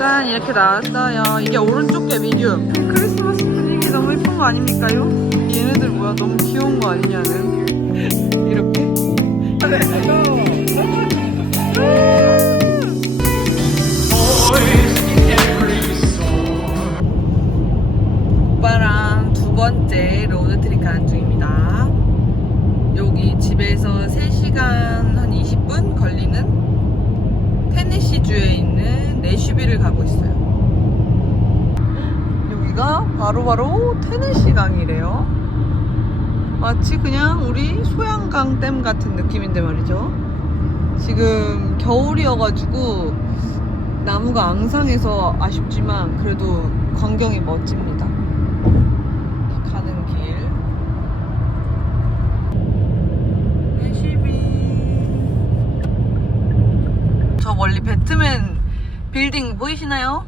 짠 이렇게 나왔어요. 이게 오른쪽 게 미디움. 크리스마스 분위기 너무 예쁜 거 아닙니까요? 얘네들 뭐야 너무 귀여운 거 아니냐는. 이렇게. 오빠랑 두 번째 로드트립 가는 중입니다. 여기 집에서 3시간 한 20분 걸리는 테네시주에 있는 내슈비를 가고 있어요. 여기가 바로 바로 테네시 강이래요. 마치 그냥 우리 소양강 댐 같은 느낌인데 말이죠. 지금 겨울이어가지고 나무가 앙상해서 아쉽지만 그래도 광경이 멋집니다. 가는 길. 내시비. 저 멀리 배트맨 빌딩 보이시나요?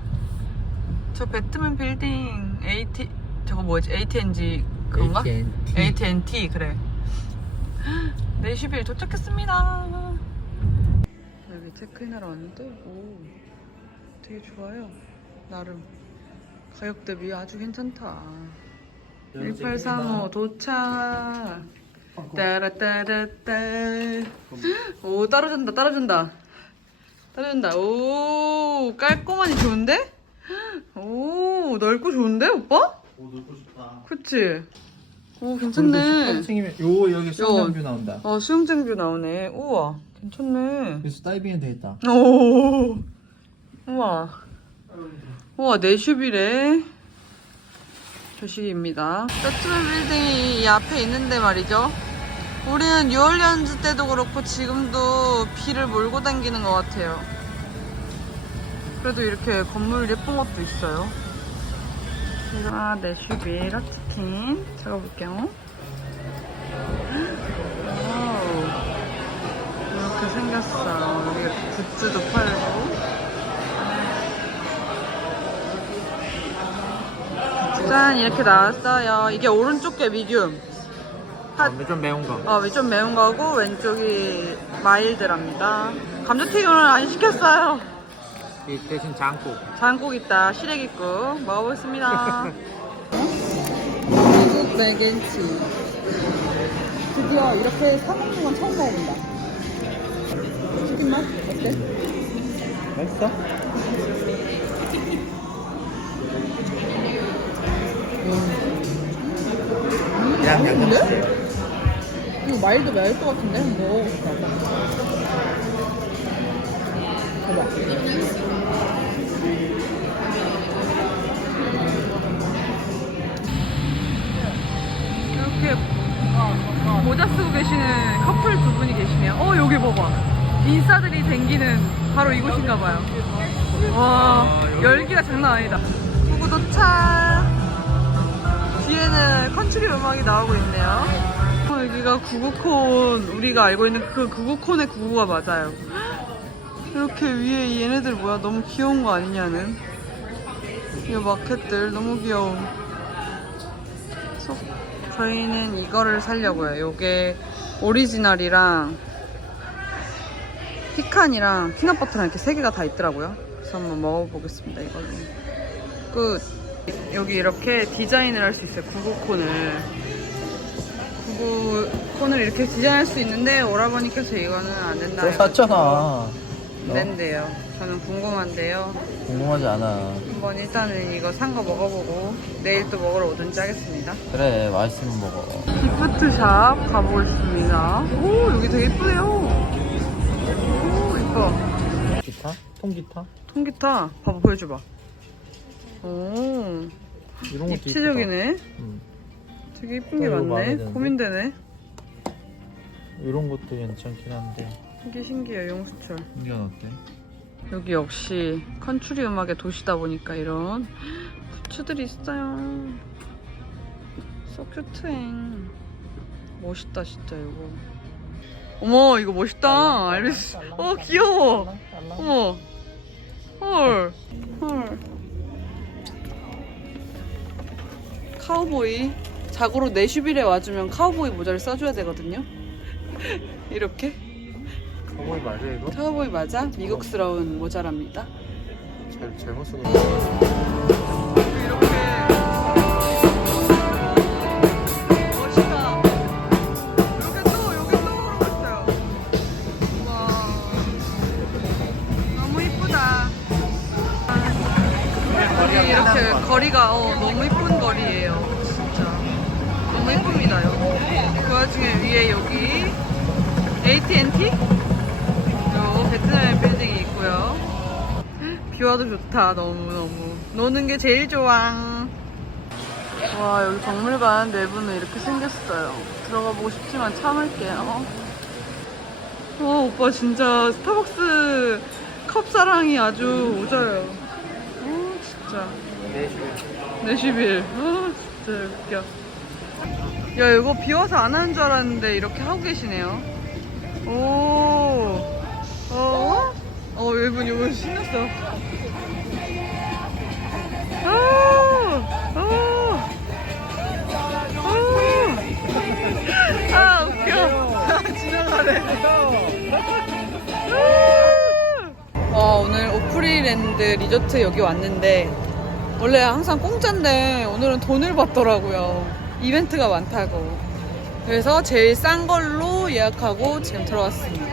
저 배트맨 빌딩 AT 저거 뭐지? AT&G 그건가? AT&T. AT&T 그래. 내시빌 도착했습니다. 여기 체크인하러 왔는데 오 되게 좋아요. 나름 가격 대비 아주 괜찮다. 1835 도착. 따라따라따. 오 떨어진다 떨어진다. 떨어진다. 오 깔끔하니 좋은데? 오 넓고 좋은데 오빠? 오 놀고 싶다. 그치? 오 괜찮네. 18층이면 요 여기 수영장 뷰 나온다. 어 수영장 뷰 나오네. 우와 괜찮네. 그래서 다이빙은 되겠다. 오 우와 우와 내슈비래. 조식입니다. 배트맨 빌딩이 이 앞에 있는데 말이죠. 우리는 뉴올리언즈 때도 그렇고 지금도 비를 몰고 다니는 것 같아요. 그래도 이렇게 건물 예쁜 것도 있어요. 아, 내슈비 라치킨 잡아볼게요. 와우. 이렇게 생겼어. 여기 굿즈도 팔고. 짠, 이렇게 나왔어요. 이게 오른쪽 게 미디움. 핫. 근데 좀 매운 거. 어, 좀 매운 거고, 왼쪽이 마일드랍니다. 감자튀김을 안 시켰어요. 이 대신 장국. 장국 있다, 시래기국. 먹어보겠습니다. 미국 맥앤치. 드디어 이렇게 사먹는 건 처음 먹어본다. 치킨 맛? 어때? 맛있어? 양 맛있는데? 양념치. 이거 마일드 매울 것 같은데? 먹어봅시다. 봐봐. 이렇게 모자 쓰고 계시는 커플 두 분이 계시네요. 어, 여기 봐봐. 인싸들이 댕기는 바로 이곳인가 봐요. 와, 열기가 장난 아니다. 구구 도착! 뒤에는 컨트리 음악이 나오고 있네요. 어, 여기가 구구콘, 우리가 알고 있는 그 구구콘의 구구가 맞아요. 이렇게 위에 얘네들 뭐야? 너무 귀여운 거 아니냐는. 이 마켓들 너무 귀여워. 소- 저희는 이거를 살려고요. 요게 오리지널이랑 피칸이랑 피넛버터랑 이렇게 세 개가 다 있더라고요. 그래서 한번 먹어보겠습니다. 이걸로. 끝. 여기 이렇게 디자인을 할 수 있어요. 구구콘을. 구구콘을 이렇게 디자인할 수 있는데 오라버니께서 이거는 안 된다. 너 샀잖아. 안 된대요. 저는 궁금한데요. 궁금하지 않아. 한번 일단은 이거 산 거 먹어보고 내일 또 먹으러 오든지 하겠습니다. 그래 맛있으면 먹어. 기프트샵 가보겠습니다. 오 여기 되게 이쁘네요. 오 이뻐. 기타? 통기타? 통기타 봐봐 보여줘봐. 오 이런 것도 입체적이네. 이쁘다. 응. 되게 이쁜 게 어, 이거 마음에 많네. 드는데? 고민되네. 이런 것도 괜찮긴 한데 이게 신기해 용수철. 이건 어때? 여기 역시 컨츄리 음악의 도시다 보니까 이런 부츠들이 있어요. 소 큐트행. 멋있다 진짜 이거. 어머 이거 멋있다. 알비스. 어 귀여워. 어머. 헐. 헐. 카우보이. 자고로 내슈빌에 와주면 카우보이 모자를 써줘야 되거든요. 이렇게. 거기 맞아 이거? 카우보이 맞아? 미국스러운 모자랍니다. 잘, 잘못 쓰고 이렇게 멋있다. 이렇게 또 여기 또 그러고 있어요. 와 너무 이쁘다. 여기 이렇게 거리가 어, 너무 이쁜 거리예요. 너무 이쁩니다. 여기. 그 와중에 위에 여기 AT&T 요 베트남 빌딩이 있고요. 비 와도 좋다 너무 너무 노는 게 제일 좋아. 와 여기 박물관 내부는 이렇게 생겼어요. 들어가 보고 싶지만 참을게요. 와 오빠 진짜 스타벅스 컵 사랑이 아주 오져요. 오 진짜. 내시빌. 아 진짜 웃겨. 야 이거 비 와서 안 하는 줄 알았는데 이렇게 하고 계시네요. 오. 어? 어 이분 이분 신났어. 아. 아. 아. 아 웃겨. 지나가네. 와 오늘 오프리랜드 리조트 여기 왔는데 원래 항상 공짜인데 오늘은 돈을 받더라고요 이벤트가 많다고. 그래서 제일 싼 걸로 예약하고 지금 들어왔습니다.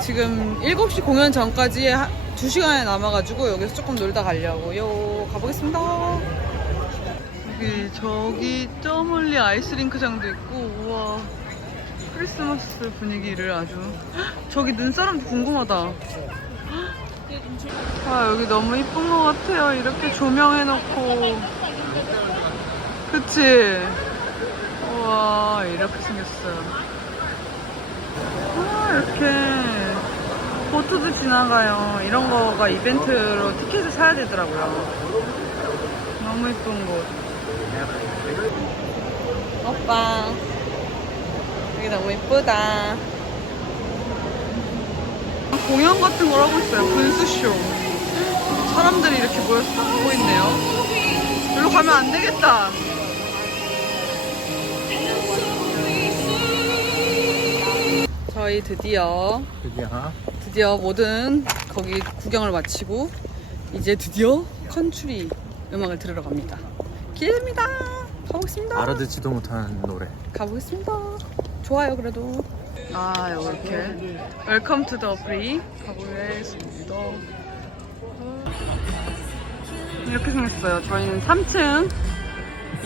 지금 7시 공연 전까지 2시간이 남아가지고 여기서 조금 놀다 가려고요 가보겠습니다. 여기 저기 저 멀리 아이스링크장도 있고 우와. 크리스마스 분위기를 아주. 헉, 저기 눈사람도 궁금하다. 아 여기 너무 이쁜 것 같아요. 이렇게 조명해놓고 그치 우와 이렇게 생겼어요 아 이렇게 보트도 지나가요 이런 거가 이벤트로 티켓을 사야 되더라고요 너무 이쁜 곳 오빠 여기 너무 이쁘다 공연 같은 걸 하고 있어요. 분수쇼. 사람들이 이렇게 모여서 딱 보고 있네요. 일로 가면 안 되겠다. 저희 드디어 드디어 드디어 모든 거기 구경을 마치고 이제 드디어 컨츄리 음악을 들으러 갑니다. 기대됩니다. 가보겠습니다. 알아듣지도 못하는 노래 가보겠습니다. 좋아요, 그래도. 아, 이렇게. 웰컴 투 더 프리 가보겠습니다. 이렇게 생겼어요. 저희는 3층,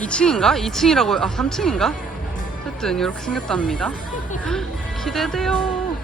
2층인가? 2층이라고, 아, 3층인가? 어쨌든 이렇게 생겼답니다. 기대돼요.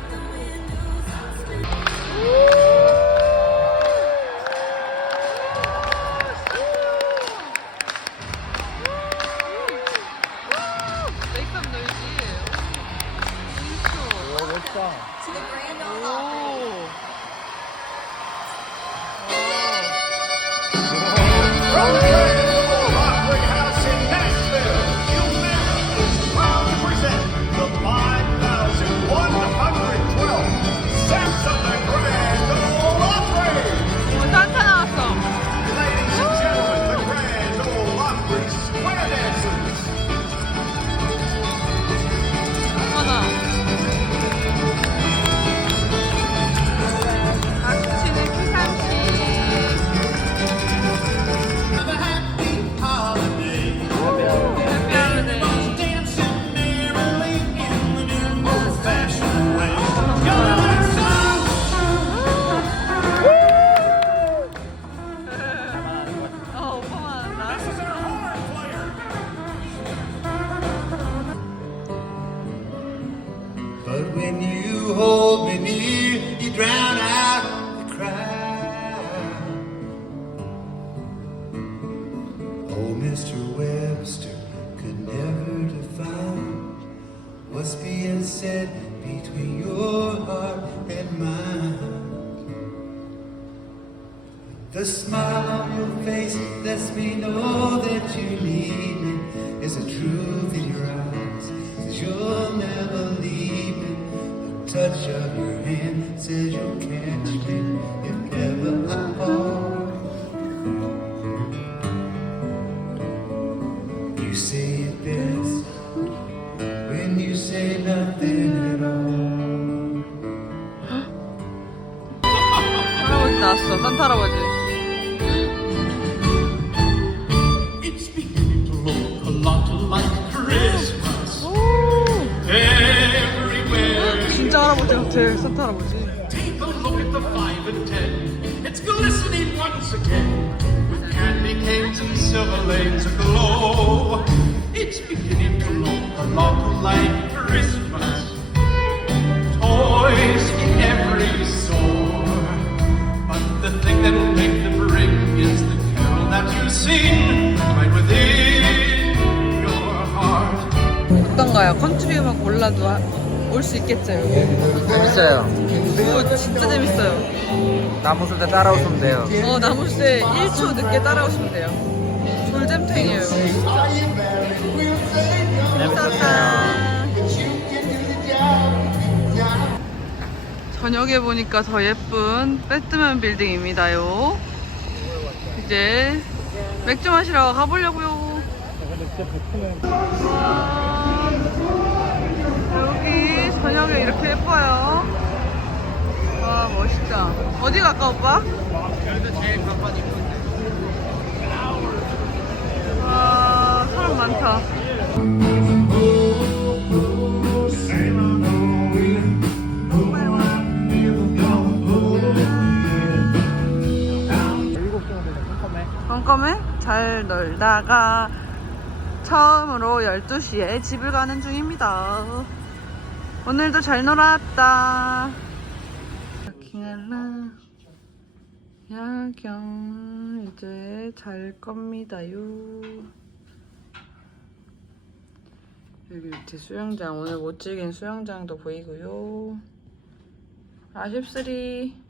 When you hold me near, you drown out the crowd. Oh, Mr. Webster could never define what's being said between your heart and mine. The smile on your face lets me know that you need me. There's a truth in your eyes, that you'll never leave touch of your hand says you'll catch me if ever I fall. You say it best when you say nothing at all. 할아버지 나왔어. 산타 할아버지. 같아 산타 할아버지 Take a look at the five and ten. It's glistening once again with candy canes and silver lanes aglow. It's beginning to look a lot like Christmas. Toys in every store. But the thing that'll make them ring is the carol that you sing right within your heart. 어떤가요? 컨트리 음악 몰라도 올 수 있겠죠 여기? 재밌어요. 오 진짜 재밌어요. 나무숲에 따라오시면 돼요. 어 나무새 1초 늦게 따라오시면 돼요. 돌잼탱이에요 여기. 감사합니다. 저녁에 보니까 더 예쁜 배트맨 빌딩입니다요. 이제 맥주 마시러 가보려고요. 와, 여기 저녁에 이렇게 예뻐요. 와 멋있다. 어디 갈까 오빠? 와 사람 많다? 잘 놀다가 처음으로 12시에 집을 가는 중입니다 오늘도 잘 놀았다. 야킹할라 야경 이제 잘 겁니다요. 여기 밑에 수영장 오늘 못 즐긴 수영장도 보이고요. 아쉽스리